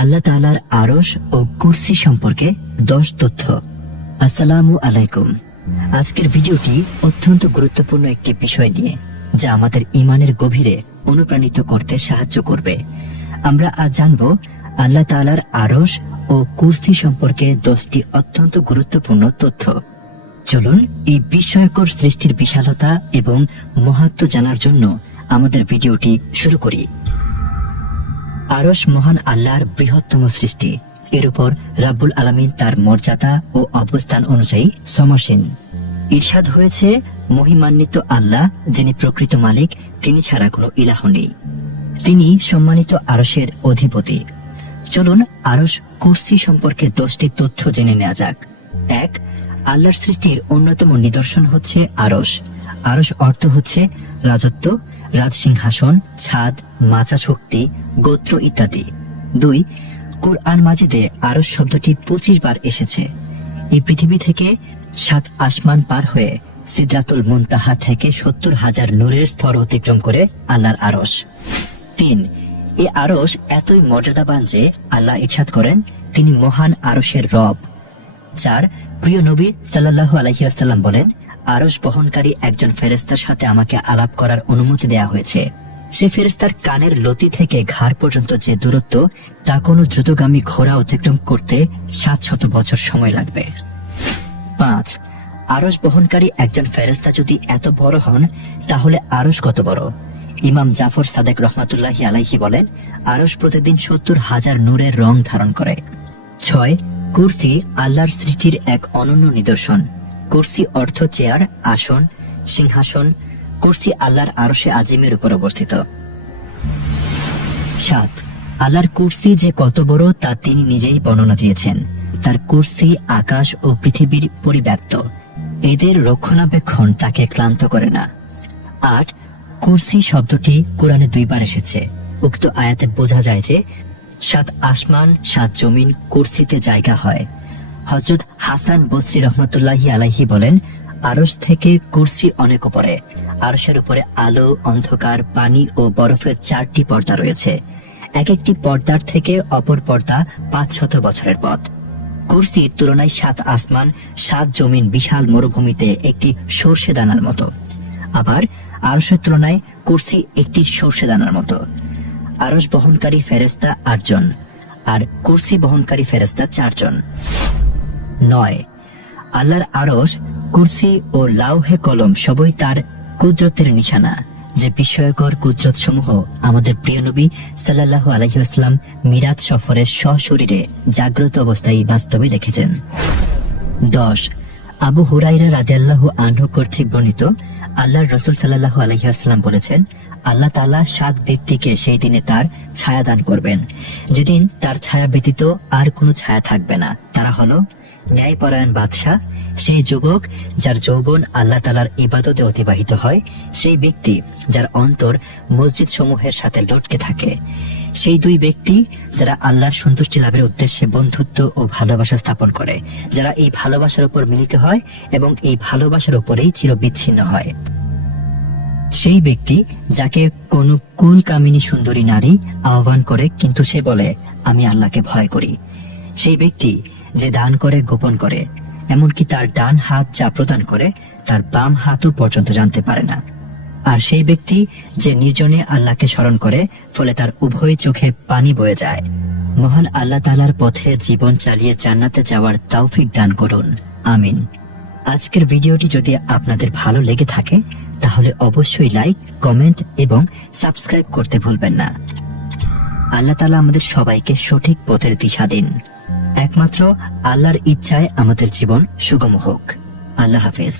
আল্লাহ তালার আরস ও কুরসি সম্পর্কে দশ তথ্য। আসসালামু আলাইকুম। আজকের ভিডিওটি অত্যন্ত গুরুত্বপূর্ণ একটি বিষয় নিয়ে, যা আমাদের ইমানের গভীরে অনুপ্রাণিত করতে সাহায্য করবে। আমরা আজ জানব আল্লাহ তালার আরস ও কুরসি সম্পর্কে দশটি অত্যন্ত গুরুত্বপূর্ণ তথ্য। চলুন এই বিস্ময়কর সৃষ্টির বিশালতা এবং মহাত্ম জানার জন্য আমাদের ভিডিওটি শুরু করি। আরস মহান আল্লাহর বৃহত্তম সৃষ্টি। এর উপর রাব্বুল আলামিন তার মর্যাদা ও অবস্থান অনুযায়ী সমাসীন ঈর্ষাদ হয়েছে মহিমান্বিত আল্লাহ, যিনি প্রকৃত মালিক, তিনি ছাড়া কোনো ইলাহ নেই। তিনি সম্মানিত আরসের অধিপতি। চলুন আরস কুর্সি সম্পর্কে দশটি তথ্য জেনে নেওয়া যাক। এক, আল্লাহর সৃষ্টির অন্যতম নিদর্শন হচ্ছে আরস আরস অর্থ হচ্ছে রাজত্ব রাজসিংহাসন ছাদ, মাচা শক্তি, গোত্র ইত্যাদি। দুই, কুরআন মাজিদে আরস শব্দটি পঁচিশ বার এসেছে। এই পৃথিবী থেকে সাত আসমান পার হয়ে সিদ্রাতুল মুনতাহা থেকে সত্তর হাজার নূরের স্তর অতিক্রম করে আল্লাহর আরস তিন এই আরস এতই মর্যাদাবান যে আল্লাহ ইচ্ছাদ করেন, তিনি মহান আরসের রব। চার প্রিয় নবী সাল্লাল্লাহু আলাইহি আসাল্লাম বলেন আরস বহনকারী একজন ফেরেস্তার সাথে আমাকে আলাপ করার অনুমতি দেয়া হয়েছে। সে ফেরেস্তার কানের লতি থেকে ঘাড় পর্যন্ত যে দূরত্ব, তা কোনো দ্রুতগামী ঘোড়া অতিক্রম করতে সাত শত বছর সময় লাগবে। পাঁচ আরস বহনকারী একজন ফেরেস্তা যদি এত বড় হন, তাহলে আরস কত বড়? ইমাম জাফর সাদেক রহমাতুল্লাহি আলাইহি বলেন আরস প্রতিদিন সত্তর হাজার নূরের রং ধারণ করে। ছয় কুরসি আল্লাহর সৃষ্টির এক অনন্য নিদর্শন। কুরসি অর্থ চেয়ার, আসন, সিংহাসন। কুরসি আল্লাহর আরশে আজিমের উপর অবস্থিত। সাত, আল্লাহর কুরসি যে কত বড় তা তিনি নিজেই বর্ণনা দিয়েছেন। তার কুরসি আকাশ ও পৃথিবীর পরিব্যাপ্ত। এদের রক্ষণাবেক্ষণ তাকে ক্লান্ত করে না। আট, কুরসি শব্দটি কোরআনে দুইবার এসেছে। উক্ত আয়াতে বোঝা যায় যে সাত আসমান, সাত জমিন কুরসিতে জায়গা হয়। হজরত হাসান বসরি রহমতুল্লাহি আলাইহি বলেন আরস থেকে কুরসি অনেক উপরে। আরসের উপরে আলো, অন্ধকার, পানি ও বরফের চারটি পর্দা রয়েছে। এক একটি পর্দার থেকে অপর পর্দা পাঁচ শত বছরের পথ। কুরসির তুলনায় সাত আসমান, সাত জমিন বিশাল মরুভূমিতে একটি সর্ষে দানার মতো। আবার আরসের তুলনায় কুরসি একটি সর্ষে দানার মতো। আরস বহনকারী ফেরেস্তা আটজন আর কুরসি বহনকারী ফেরেস্তা চারজন। নয়, আল্লাহর আরস কুরসি ও লাউহে কলম সবই তার কুদরতের নিশানা, যে বিস্ময়কর কুদরত সমূহ আমাদের প্রিয় নবী সাল্লাহ আলহিউসলাম মিরাজ সফরের সশরীরে জাগ্রত অবস্থায় বাস্তবে দেখেছেন। দশ আবু হুরাইরা রাদিয়াল্লাহু আনহু কর্তৃক বর্ণিত আল্লাহ রসুল সাল্লাহ আলহিহাস্লাম বলেছেন, আল্লাহ তালা সাত ব্যক্তিকে সেই দিনে তার ছায়া দান করবেন। যেদিন তার ছায়া ব্যতীত আর কোনো ছায়া থাকবে না। তারা হলো ন্যায়পরায়ণ বাদশাহ, সেই যুবক যার যৌবন আল্লাহ তালার ইবাদতে অতিবাহিত হয়, সেই ব্যক্তি যার অন্তর মসজিদ সমূহের সাথে লটকে থাকে। সেই দুই ব্যক্তি যারা আল্লাহর সন্তুষ্টি লাভের উদ্দেশ্যে বন্ধুত্ব ও ভালোবাসা স্থাপন করে, যারা এই ভালোবাসার উপর মিলিত হয় এবং এই ভালোবাসার উপরেই চিরবিচ্ছিন্ন হয়। সেই ব্যক্তি যাকে কোনো কুল কামিনী সুন্দরী নারী আহ্বান করে, কিন্তু সে বলে, আমি আল্লাহকে ভয় করি। সেই ব্যক্তি যে দান করে, গোপন করে। এমনকি তার ডান হাত যা প্রদান করে, তার বাম হাতও পর্যন্ত জানতে পারে না। আর সেই ব্যক্তি যে নির্জনে আল্লাহকে স্মরণ করে, ফলে তার উভয় চোখে পানি বয়ে যায়। মহান আল্লাহ তালার পথে জীবন চালিয়ে জান্নাতে যাওয়ার তৌফিক দান করুন। আমিন। আজকের ভিডিওটি যদি আপনাদের ভালো লেগে থাকে, তাহলে অবশ্যই লাইক, কমেন্ট এবং সাবস্ক্রাইব করতে ভুলবেন না। আল্লাহ তালা আমাদের সবাইকে সঠিক পথের দিশা দিন। একমাত্র আল্লাহর ইচ্ছায় আমাদের জীবন সুগম হোক। আল্লাহ হাফেজ।